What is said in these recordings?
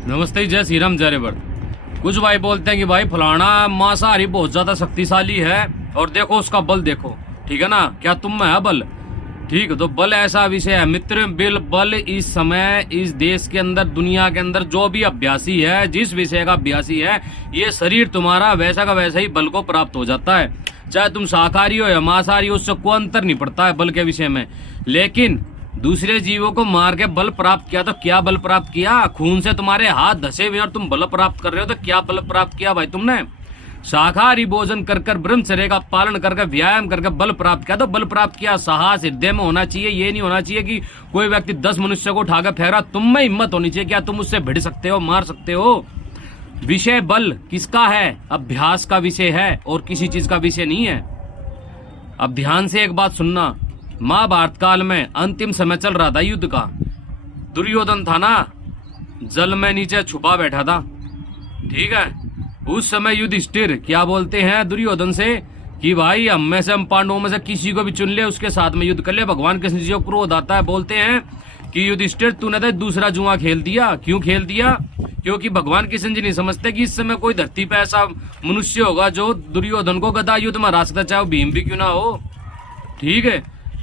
नमस्ते, जय श्री राम, जय रेवर। कुछ भाई बोलते हैं कि भाई फलाना मांसाहारी बहुत ज्यादा शक्तिशाली है और देखो उसका बल देखो, ठीक है ना, क्या तुम में है बल? ठीक है, तो बल ऐसा विषय है मित्र, बल इस समय इस देश के अंदर, दुनिया के अंदर जो भी अभ्यासी है, जिस विषय का अभ्यासी है, ये शरीर तुम्हारा वैसा का वैसा ही बल को प्राप्त हो जाता है। चाहे तुम शाकाहारी हो या मांसाहारी हो, उससे कोई अंतर नहीं पड़ता है बल के विषय में। लेकिन दूसरे जीवों को मार के बल प्राप्त किया तो क्या बल प्राप्त किया? खून से तुम्हारे हाथ धसे हुए और तुम बल प्राप्त कर रहे हो तो क्या बल प्राप्त किया भाई तुमने? शाकाहारी भोजन कर कर, ब्रह्मचर्य का पालन करके, व्यायाम करके बल प्राप्त किया तो बल प्राप्त किया। साहस हृदय में होना चाहिए। ये नहीं होना चाहिए कि कोई व्यक्ति 10 मनुष्य को उठाकर फेंक, तुम में हिम्मत होनी चाहिए, क्या तुम उससे भिड़ सकते हो, मार सकते हो? विषय बल किसका है? अभ्यास का विषय है और किसी चीज का विषय नहीं है। अब ध्यान से एक बात सुनना, महाभारत काल में अंतिम समय चल रहा था युद्ध का। दुर्योधन था ना, जल में नीचे छुपा बैठा था, ठीक है। उस समय युधिष्ठिर क्या बोलते हैं दुर्योधन से कि भाई हम में से, हम पांडवों में से किसी को भी चुन ले, उसके साथ में युद्ध कर ले। भगवान कृष्ण जी को क्रोध आता है, बोलते हैं कि युधिष्ठिर तूने तो दूसरा जुआ खेल दिया। क्यों खेल दिया? क्योंकि भगवान कृष्ण जी नहीं समझते कि इस समय कोई धरती पे ऐसा मनुष्य होगा जो दुर्योधन को गदा युद्ध में हरा सकता, चाहे वो भीम भी क्यों ना हो, ठीक है।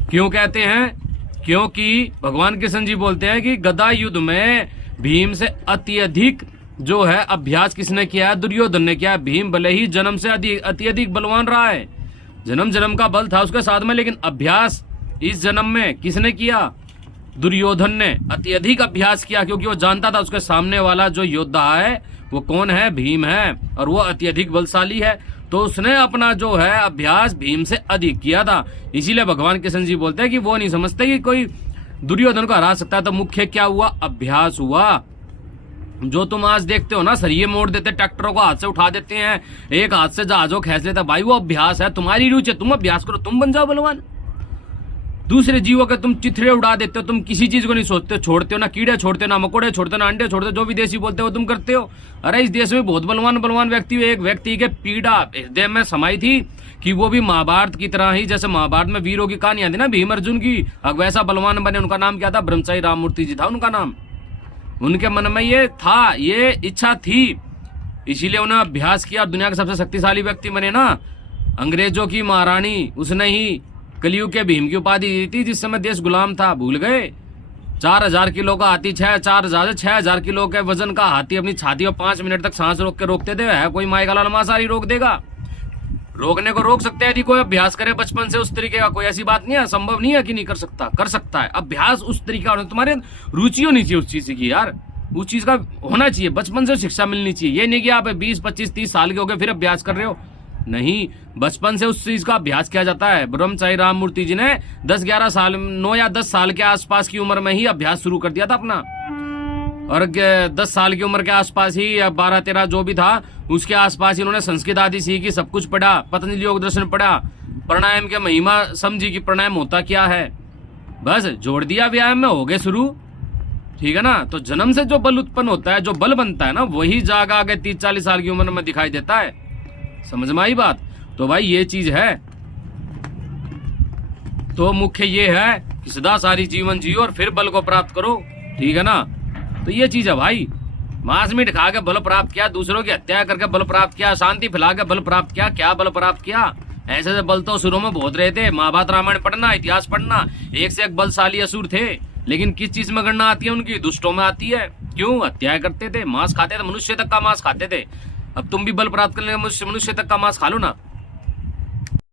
क्यों कहते हैं? क्योंकि भगवान कृष्ण जी बोलते हैं कि गदा युद्ध में भीम से अत्यधिक जो है अभ्यास किसने किया है? दुर्योधन ने किया है। भीम भले ही जन्म से अत्यधिक बलवान रहा है, जन्म का बल था उसके साथ में, लेकिन अभ्यास इस जन्म में किसने किया? दुर्योधन ने अत्यधिक अभ्यास किया, क्योंकि वो जानता था उसके सामने वाला जो योद्धा है वो कौन है? भीम है, और वो अत्यधिक बलशाली है। तो उसने अपना जो है अभ्यास भीम से अधिक किया था। इसीलिए भगवान कृष्ण जी बोलते हैं कि वो नहीं समझते कि कोई दुर्योधन को हरा सकता है। तो मुख्य क्या हुआ? अभ्यास हुआ। जो तुम आज देखते हो ना, सरिये मोड़ देते, ट्रैक्टरों को हाथ से उठा देते हैं, एक हाथ से जहाजों खींच लेते, भाई वो अभ्यास है। तुम्हारी रुचि है, तुम अभ्यास करो, तुम बन जाओ बलवान। दूसरे जीवों के तुम चिथड़े उड़ा देते हो, तुम किसी चीज को नहीं सोचते, छोड़ते हो ना कीड़े छोड़ते हो, ना मकोड़े छोड़ते हो, ना अंडे छोड़ते हो, जो विदेशी बोलते हो तुम करते हो। अरे इस देश में बहुत बलवान व्यक्ति, एक व्यक्ति के पीड़ा हृदय में समाई थी कि वो भी महाभारत की तरह ही, जैसे महाभारत में वीरों की कहानियां थी ना, भीम अर्जुन की, अब वैसा बलवान बने। उनका नाम क्या था? ब्रह्मचारी राममूर्ति जी था उनका नाम। उनके मन में ये था, ये इच्छा थी, इसीलिए उन्होंने अभ्यास किया, दुनिया के सबसे शक्तिशाली व्यक्ति बने ना। अंग्रेजों की महारानी, उसने ही कलयुग के भीम की उपाधि दी थी, जिस समय देश गुलाम था, भूल गए? 4000 किलो का हाथी, 6000 किलो के वजन का हाथी अपनी छाती में 5 मिनट तक सांस रोकते थे। है कोई माई का लाल मांसाहारी रोक देगा? रोकने को रोक सकते हैं यदि कोई अभ्यास करे बचपन से उस तरीके का। कोई ऐसी बात नहीं है, संभव नहीं है कि नहीं कर सकता, कर सकता है अभ्यास उस तरीका। तुम्हारे रुचि होनी चाहिए उस चीज की यार, उस चीज का होना चाहिए, बचपन से शिक्षा मिलनी चाहिए। ये नहीं कि आप 20, 25, 30 साल के हो गए फिर अभ्यास कर रहे हो, नहीं, बचपन से उस चीज का अभ्यास किया जाता है। ब्रह्मचारी राममूर्ति जी ने 10-11 साल, 9 या 10 साल के आसपास की उम्र में ही अभ्यास शुरू कर दिया था अपना, और 10 साल की उम्र के आसपास ही, या 12-13 जो भी था उसके आसपास ही उन्होंने संस्कृत आदि सीखी, सब कुछ पढ़ा, पतंजलि योग दर्शन पढ़ा, प्राणायाम के महिमा समझी कि प्राणायाम होता क्या है, बस जोड़ दिया व्यायाम में, हो गए शुरू, ठीक है ना। तो जन्म से जो बल उत्पन्न होता है, जो बल बनता है ना, वही जाग आगे 30-40 साल की उम्र में दिखाई देता है। समझ में आई बात? तो भाई ये चीज है। तो मुख्य ये है कि सदा सारी जीवन जियो और फिर बल को प्राप्त करो, ठीक है ना। तो ये चीज है भाई, मांस मीट खा के बल प्राप्त किया, दूसरों की हत्या करके बल प्राप्त किया, शांति फैला के बल प्राप्त किया, क्या बल प्राप्त किया? ऐसे बल तो शुरू में बहुत रहे थे, महाभारत रामायण पढ़ना, इतिहास पढ़ना, एक से एक बलशाली असुर थे, लेकिन किस चीज में गणना आती है उनकी? दुष्टों में आती है। क्यों? हत्याएं करते थे, मांस खाते थे, मनुष्य तक का मांस खाते थे। अब तुम भी बल प्राप्त करने मनुष्य तक का मांस खा लो ना।